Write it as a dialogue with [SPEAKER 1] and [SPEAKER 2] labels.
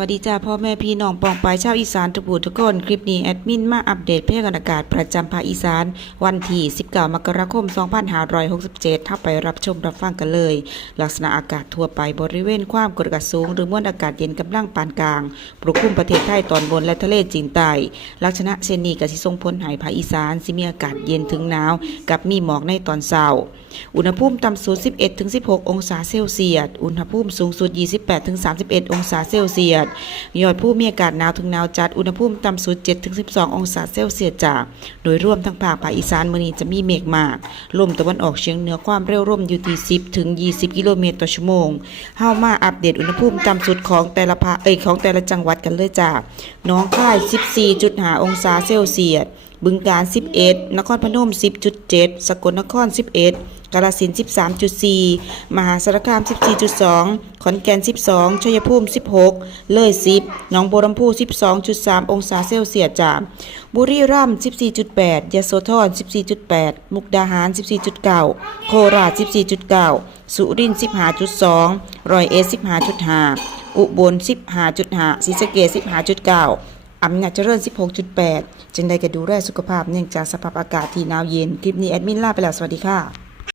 [SPEAKER 1] วัสดีจ้าพ่อแม่พี่น้องปองปายชาวอีสานทุกผู้ทุกคนคลิปนี้แอดมินมาอัปเดตเพยากรณ์อากาศประจำภาคอีสาน วันที่ 19 มกราคม 2567ถ้าไปรับชมรับฟังกันเลย ลักษณะอากาศทั่วไปบริเวณความกดอากาศสูง หรือมวลอากาศเย็นกำลังปานกลางปกคลุมประเทศไทยตอนบนและทะเลจีนใต้ลักษณะเช่นนี้ก็สิส่งผลให้ภาคอีสานสิมีอากาศเย็นถึงหนาวกับมีหมอกในตอนเช้าอุณหภูมิต่ำสุด 11-16 องศาเซลเซียสอุณหภูมิสูงสุด 28-31 องศาเซลเซียสยอดผู้มีอากาศหนาวถึงหนาวจัด อุณหภูมิต่ำสุด 7-12 องศาเซลเซียสจ้าโดยรวมทั้งภาคภาคอีสานมื้อนี้จะมีเมฆมาก ลมตะวันออกเฉียงเหนือความเร็วลมอยู่ที่ 10 ถึง 20 กิโลเมตรต่อชั่วโมง เฮามาอัปเดตอุณหภูมิต่ำสุดของแต่ละภาคเอ้ยของแต่ละจังหวัดกันเลยจ้าน้องคาย 14.5 องศาเซลเซียสบึงกาฬ11 นครพนม 10.7 สกลนคร 11 กาฬสิน 13.4 มหาสารคาม 14.2 ขอนแก่น 12 ชัยภูมิ 16 เลย 10 หนองบัวลำพู 12.3 องศาเซลเซียสจ้าบุรีรัมย์ 14.8ยโสธร 14.8 มุกดาหาร 14.9 โคราช 14.9 สุรินทร์ 15.2 รอยเอ็ด15.5 อุบล 15.5ศรีสะเกษ15.9อำนาจเจริญ 16.8 จึงได้แก่ดูแลสุขภาพเนื่องจากสภาพอากาศที่หนาวเย็น คลิปนี้แอดมินลาไปแล้ว สวัสดีค่ะ